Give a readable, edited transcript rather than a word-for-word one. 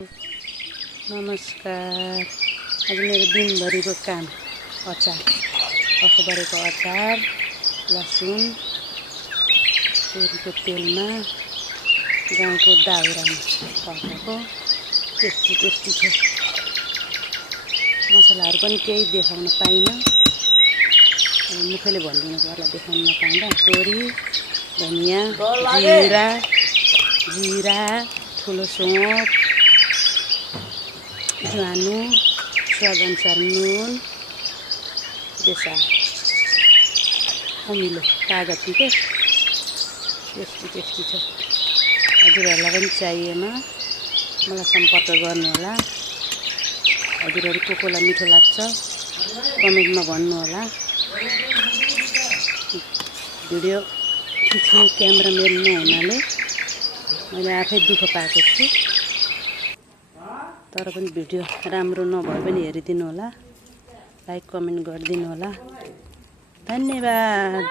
नमस्कार। आज मेरो दिनभरिको काम अचार, अखबारेको अचार, लसुन, तोरीको तेलमा गाउँको दाउरामा पकाएको टेस्टी छ। मसलाहरू पनि केही देखाउन पाइनँ, मुखैले भनिदिनु पर्ला देखाउन नपाउँदा। तोरी, धनियाँ, जिरा, ठुलो सौँफ, ज्वानो, स्वादअनुसार नुन, बेसार, अमिलो ताजा के टेस्टी छ। हजुरहरूलाई पनि चाहिएमा मलाई सम्पर्क गर्नुहोला। हजुरहरू कोलाई मिठो लाग्छ कमेन्टमा भन्नुहोला। भिडियो खिच्ने क्यामेराम्यान नहुनाले मैले आफै दुःख पाएको छु, तर पनि भिडियो राम्रो नभए पनि हेरिदिनु होला, लाइक कमेन्ट गरिदिनु होला। धन्यवाद।